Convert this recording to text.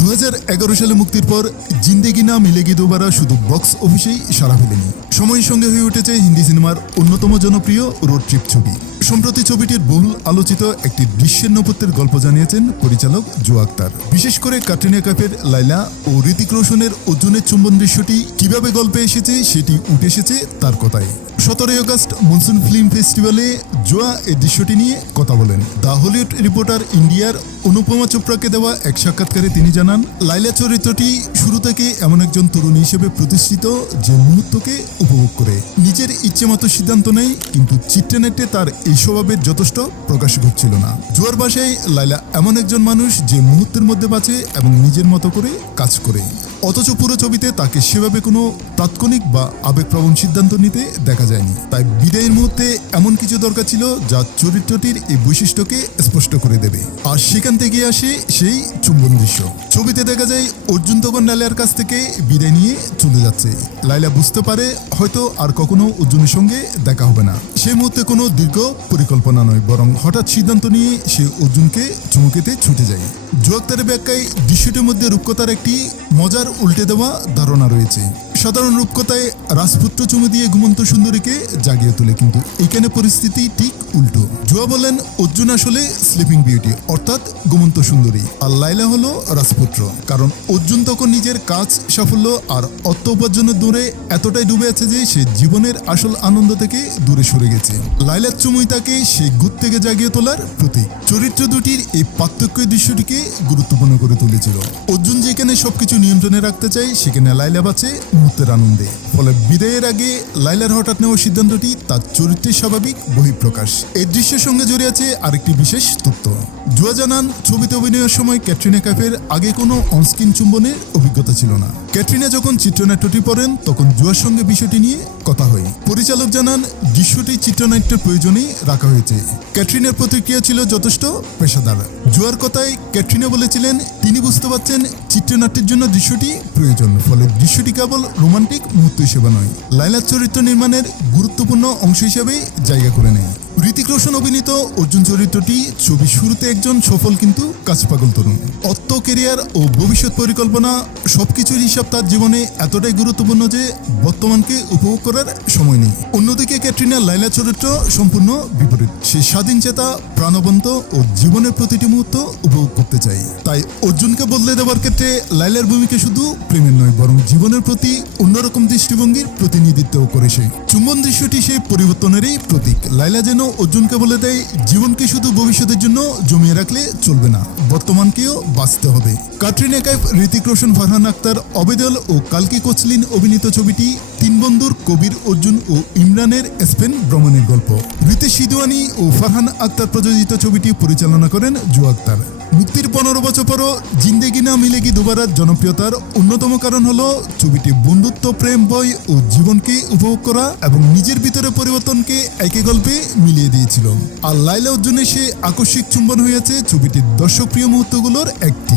2011 সালে মুক্তির পর জিন্দেগি না মিলেগি দোবারা শুধু বক্স অফিসেই সাড়া ফেলেনি, সময়ের সঙ্গে হয়ে উঠেছে হিন্দি সিনেমার অন্যতম জনপ্রিয় রোড ট্রিপ ছবি। সম্প্রতি ছবিটির বহুল আলোচিত একটি দৃশ্যের নেপথ্যের গল্প জানিয়েছেন পরিচালক জোয়া আখতার। বিশেষ করে ক্যাটরিনা কাইফের লাইলা ও ঋতিক রোশনের অর্জুনের চুম্বন দৃশ্যটি কিভাবে গল্পে এসেছে সেটি উঠে এসেছে তার কথায়। 17 আগস্ট মনসুন ফিল্ম ফেস্টিভ্যালে জোয়া এই দৃশ্যটি নিয়ে কথা বলেন। দ্য হলিউড রিপোর্টার ইন্ডিয়ার অনুপমা চোপড়াকে দেওয়া এক সাক্ষাৎকারে তিনি জানান, লাইলা চরিত্রটি শুরু থেকে এমন একজন তরুণী হিসেবে প্রতিষ্ঠিত যে মুহূর্তকে উপভোগ করে, নিজের ইচ্ছে মতো সিদ্ধান্ত নেয়, কিন্তু চিত্রনাট্যে তার এই স্বভাবের যথেষ্ট প্রকাশ ঘটছিল না। জোয়ার ভাষায় লাইলা এমন একজন মানুষ যে মুহূর্তের মধ্যে বাঁচে এবং নিজের মতো করে কাজ করে, অথচ পুরো ছবিতে তাকে সেভাবে কোনো তাৎক্ষণিক বা আবেগপ্রবণ সিদ্ধান্ত নিতে দেখা যায়নি। তাই বিদায়ের মুহূর্তে এমন কিছু দরকার ছিল যা চরিত্রটির এই বৈশিষ্ট্যকে স্পষ্ট করে দেবে। আর সেখান থেকে আসে সেই চুম্বন দৃশ্য। ছবিতে দেখা যায় অর্জুন তখন লাইলার কাছ থেকে বিদায় নিয়ে চলে যাচ্ছে। লাইলা বুঝতে পারে হয়তো আর কখনো অর্জুনের সঙ্গে দেখা হবে না। সেই মুহূর্তে কোনো দীর্ঘ পরিকল্পনা নয়, বরং হঠাৎ সিদ্ধান্ত নিয়ে সে অর্জুনকে চুমু খেতে ছুটে যায়। জোয়া আখতারের ব্যাখ্যায় দৃশ্যটির মধ্যে রূপকথার একটি মজার উল্টে দেওয়া ধারণা রয়েছে। সাধারণ রূপকথায় রাজপুত্র চুমু দিয়ে ঘুমন্ত সুন্দরীকে জাগিয়ে তোলে, কিন্তু এখানে পরিস্থিতি ঠিক উল্টো। জোয়া বলেন অর্জুন আসলে স্লিপিং বিউটি অর্থাৎ ঘুমন্ত সুন্দরী, আর লাইলা হলো রাজপুত্র। কারণ অর্জুন তখন নিজের কাজ, সাফল্য আর অর্থ উপার্জনের দূরে এতটাই ডুবে আছে যে সে জীবনের আসল আনন্দ থেকে দূরে সরে গেছে। লাইলার চুমুই তাকে সে ঘুর থেকে জাগিয়ে তোলার প্রতীক। চরিত্র দুটির এই পার্থক্য দৃশ্যটিকে গুরুত্বপূর্ণ করে তুলেছিল। অর্জুন যেখানে সবকিছু নিয়ন্ত্রণে রাখতে চায়, সেখানে লাইলা বাঁচে মুহূর্তের আনন্দে। ফলে বিদায়ের আগে লাইলার হঠাৎ নেওয়া সিদ্ধান্তটি তার চরিত্রের স্বাভাবিক বহিঃপ্রকাশ। এই দৃশ্যের সঙ্গে জড়িয়ে আছে আরেকটি বিশেষ তথ্য। জোয়া জানান, ছবিতে অভিনয়ের সময় ক্যাটরিনা কাইফের আগে কোনো অনস্ক্রিন চুম্বনের অভিজ্ঞতা ছিল না। ক্যাটরিনা যখন চিত্রনাট্যটি পড়েন তখন জোয়ার সঙ্গে বিষয়টি নিয়ে কথা হয়। পরিচালক জানান, দৃশ্যটি চিত্রনাট্যের প্রয়োজনেই রাখা হয়েছে। ক্যাটরিনার প্রতিক্রিয়া ছিল যথেষ্ট পেশাদার। জোয়ার কথায় ক্যাটরিনা বলেছিলেন তিনি বুঝতে পারছেন চিত্রনাট্যের জন্য দৃশ্যটি প্রয়োজন, ফলে দৃশ্যটি কেবল রোমান্টিক মুহূর্ত হিসেবে নয়, লাইলার চরিত্র নির্মাণের গুরুত্বপূর্ণ অংশ হিসেবে জায়গা করে নেয়। ঋতিক রোশন অভিনীত অর্জুন চরিত্রটি ছবির শুরুতে একজন সফল কিন্তু কাজপাগল তরুণ। অর্থ, কেরিয়ার ও ভবিষ্যৎ পরিকল্পনা সবকিছুর হিসাব তার জীবনে এতটাই গুরুত্বপূর্ণ যে বর্তমানকে উপভোগ করার সময় নেই। অন্যদিকে ক্যাটরিনা লাইলা চরিত্র সম্পূর্ণ বিপরীত। সে স্বাধীন চেতা, প্রাণবন্ত ও জীবনের প্রতিটি মুহূর্ত উপভোগ করতে চায়। তাই অর্জুনকে বদলে দেওয়ার ক্ষেত্রে লাইলার ভূমিকা শুধু প্রেমের নয়, বরং জীবনের প্রতি অন্যরকম দৃষ্টিভঙ্গির প্রতিনিধিত্ব করে। সে চুম্বন দৃশ্যটি সেই পরিবর্তনেরই প্রতীক। লাইলা যেন অর্জুনকে বলে দেয়, জীবনকে শুধু ভবিষ্যতের জন্য জমিয়ে রাখলে চলবে না, বর্তমানকেও বাঁচতে হবে। ক্যাটরিনা কাইফ, ঋতিক রোশন, ফারহান আখতার, অবেদল ও কালকি কোচলিন অভিনীত ছবিটি তিন বন্ধুর কবির, অর্জুন ও ইমরানের স্পেন ভ্রমণের গল্প। রিতেশ সিধওয়ানি ও ফারহান আখতার প্রযোজিত ছবিটি পরিচালনা করেন জোয়া আখতার। মুক্তির 15 বছর পরও জিন্দেগি না মিলেগি দুবারার জনপ্রিয়তার অন্যতম কারণ হলো ছবিটি বন্ধুত্ব, প্রেম, ভয় ও জীবনকে উপভোগ করা এবং নিজের ভিতরে পরিবর্তনকে একই গল্পে মিলিয়ে দিয়েছিল। আর লাইলা অর্জুনের সে আকস্মিক চুম্বন হয়েছে ছবিটির দর্শকপ্রিয় মুহূর্তগুলোর একটি।